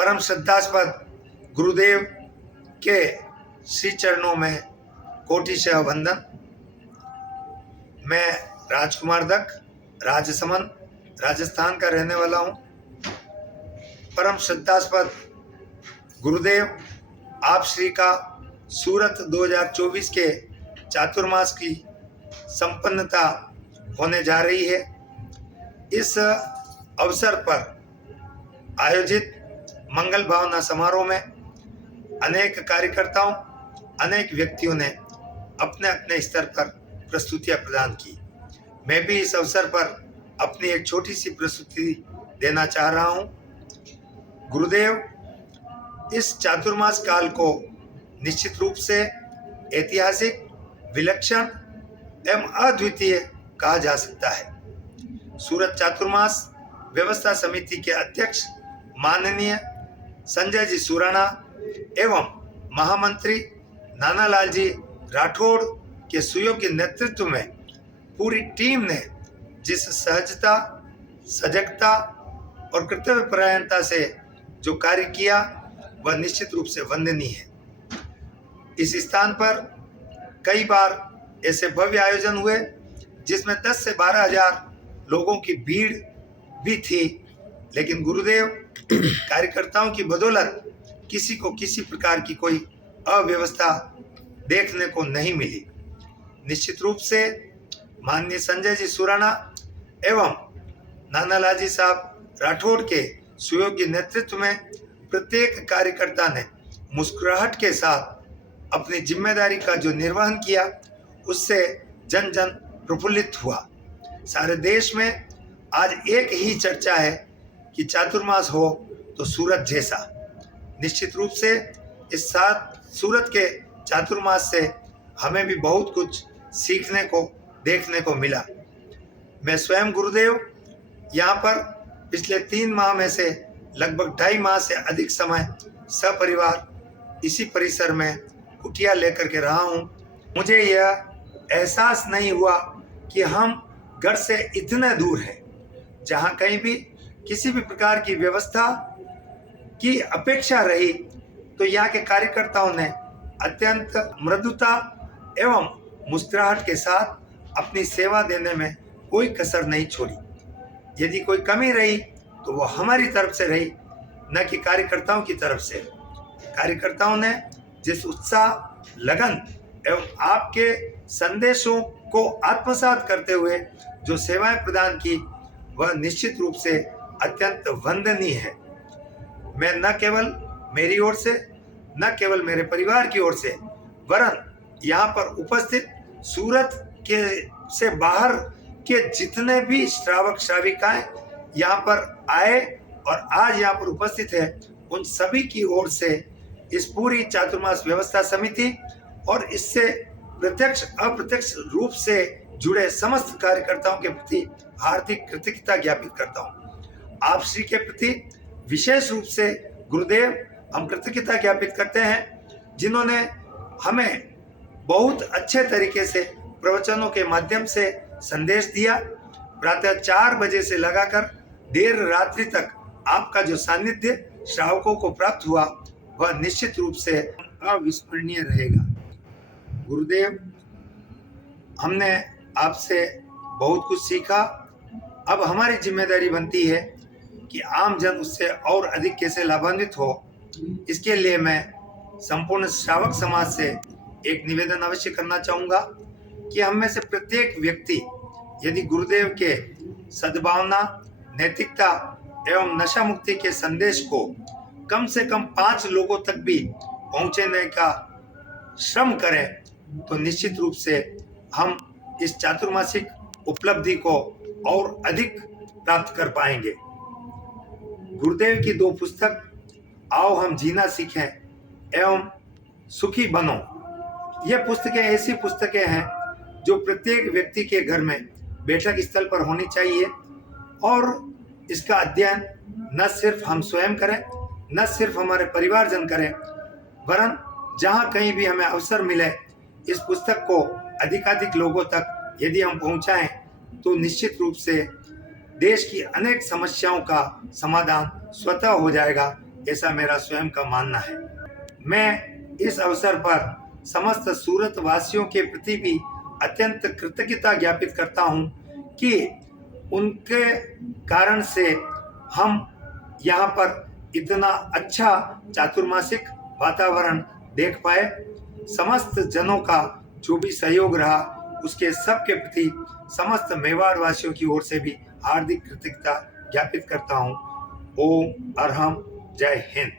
परम श्रद्धास्पद गुरुदेव के श्री चरणों में कोटिशः वंदन। मैं राजकुमार दत्त राजसमंद राजस्थान का रहने वाला हूँ। परम श्रद्धास्पद गुरुदेव आप श्री का सूरत 2024 के चातुर्मास की संपन्नता होने जा रही है। इस अवसर पर आयोजित मंगल भावना समारोह में अनेक कार्यकर्ताओं, अनेक व्यक्तियों ने अपने अपने स्तर पर प्रस्तुतियां प्रदान की। मैं भी इस अवसर पर अपनी एक छोटी सी प्रस्तुति देना चाह रहा हूं। गुरुदेव इस चातुर्मास काल को निश्चित रूप से ऐतिहासिक, विलक्षण एवं अद्वितीय कहा जा सकता है। सूरत चातुर्मास व्यवस्था समिति के अध्यक्ष माननीय संजय जी सुराणा एवं महामंत्री नानालाल जी राठौड़ के सुयोग्य नेतृत्व में पूरी टीम ने जिस सहजता, सजगता और कर्तव्यपरायणता से जो कार्य किया वह निश्चित रूप से वंदनीय है। इस स्थान पर कई बार ऐसे भव्य आयोजन हुए जिसमें 10 से 12 हजार लोगों की भीड़ भी थी, लेकिन गुरुदेव कार्यकर्ताओं की बदौलत किसी को किसी प्रकार की कोई अव्यवस्था देखने को नहीं मिली। निश्चित रूप से माननीय संजय जी सुराणा एवं नानालाल जी साहब राठौड़ के सुयोग्य नेतृत्व में प्रत्येक कार्यकर्ता ने मुस्कुराहट के साथ अपनी जिम्मेदारी का जो निर्वहन किया, उससे जन जन प्रफुल्लित हुआ। सारे देश में आज एक ही चर्चा है कि चातुर्मास हो तो सूरत जैसा। निश्चित रूप से इस साथ सूरत के चातुर्मास से हमें भी बहुत कुछ सीखने को, देखने को मिला। मैं स्वयं गुरुदेव यहाँ पर पिछले 3 माह में से लगभग 2.5 माह से अधिक समय सपरिवार इसी परिसर में कुटिया लेकर के रहा हूँ। मुझे यह एहसास नहीं हुआ कि हम घर से इतने दूर हैं, जहाँ कहीं भी किसी भी प्रकार की व्यवस्था की अपेक्षा रही तो यहाँ के कार्यकर्ताओं ने अत्यंत मृदुता एवं मुस्कुराहट के साथ अपनी सेवा देने में कोई कसर नहीं छोड़ी। यदि कोई कमी रही तो वो हमारी तरफ से रही, न कि कार्यकर्ताओं की तरफ से। कार्यकर्ताओं ने जिस उत्साह, लगन एवं आपके संदेशों को आत्मसात करते हुए जो सेवाएं प्रदान की, वह निश्चित रूप से अत्यंत वंदनीय है। मैं न केवल मेरी ओर से, न केवल मेरे परिवार की ओर से, वरन यहाँ पर उपस्थित सूरत के से बाहर के जितने भी श्रावक श्राविकाएं यहाँ पर आए और आज यहाँ पर उपस्थित है, उन सभी की ओर से इस पूरी चातुर्मास व्यवस्था समिति और इससे प्रत्यक्ष अप्रत्यक्ष रूप से जुड़े समस्त कार्यकर्ताओं के प्रति हार्दिक कृतज्ञता ज्ञापित करता हूँ। आप श्री के प्रति विशेष रूप से गुरुदेव हम कृतज्ञता ज्ञापित करते हैं, जिन्होंने हमें बहुत अच्छे तरीके से प्रवचनों के माध्यम से संदेश दिया। प्रातः 4 बजे से लगाकर देर रात्रि तक आपका जो सानिध्य श्रावकों को प्राप्त हुआ, वह निश्चित रूप से अविस्मरणीय रहेगा। गुरुदेव, हमने आपसे बहुत कुछ सीखा। अब हमारी जिम्मेदारी बनती है कि आम जन उससे और अधिक कैसे लाभान्वित हो। इसके लिए मैं संपूर्ण श्रावक समाज से एक निवेदन अवश्य करना चाहूँगा कि हम में से प्रत्येक व्यक्ति यदि गुरुदेव के सद्भावना, नैतिकता एवं नशा मुक्ति के संदेश को कम से कम 5 लोगों तक भी पहुँचाने का श्रम करें, तो निश्चित रूप से हम इस चातुर्मासिक उपलब्धि को और अधिक प्राप्त कर पाएंगे। गुरुदेव की 2 पुस्तक आओ हम जीना सीखें एवं सुखी बनो, ये पुस्तकें ऐसी पुस्तकें हैं जो प्रत्येक व्यक्ति के घर में बैठक स्थल पर होनी चाहिए और इसका अध्ययन न सिर्फ हम स्वयं करें, न सिर्फ हमारे परिवारजन करें, वरन जहाँ कहीं भी हमें अवसर मिले इस पुस्तक को अधिकाधिक लोगों तक यदि हम पहुँचाएं तो निश्चित रूप से देश की अनेक समस्याओं का समाधान स्वतः हो जाएगा। ऐसा मेरा स्वयं का मानना है। मैं इस अवसर पर समस्त सूरत वासियों के प्रति भी अत्यंत कृतज्ञता ज्ञापित करता हूं कि उनके कारण से हम यहाँ पर इतना अच्छा चातुर्मासिक वातावरण देख पाए। समस्त जनों का जो भी सहयोग रहा उसके सब के प्रति समस्त मेवाड़ वासियों की ओर से भी हार्दिक कृतज्ञता ज्ञापित करता हूँ। ओम अरहम, जय हिंद।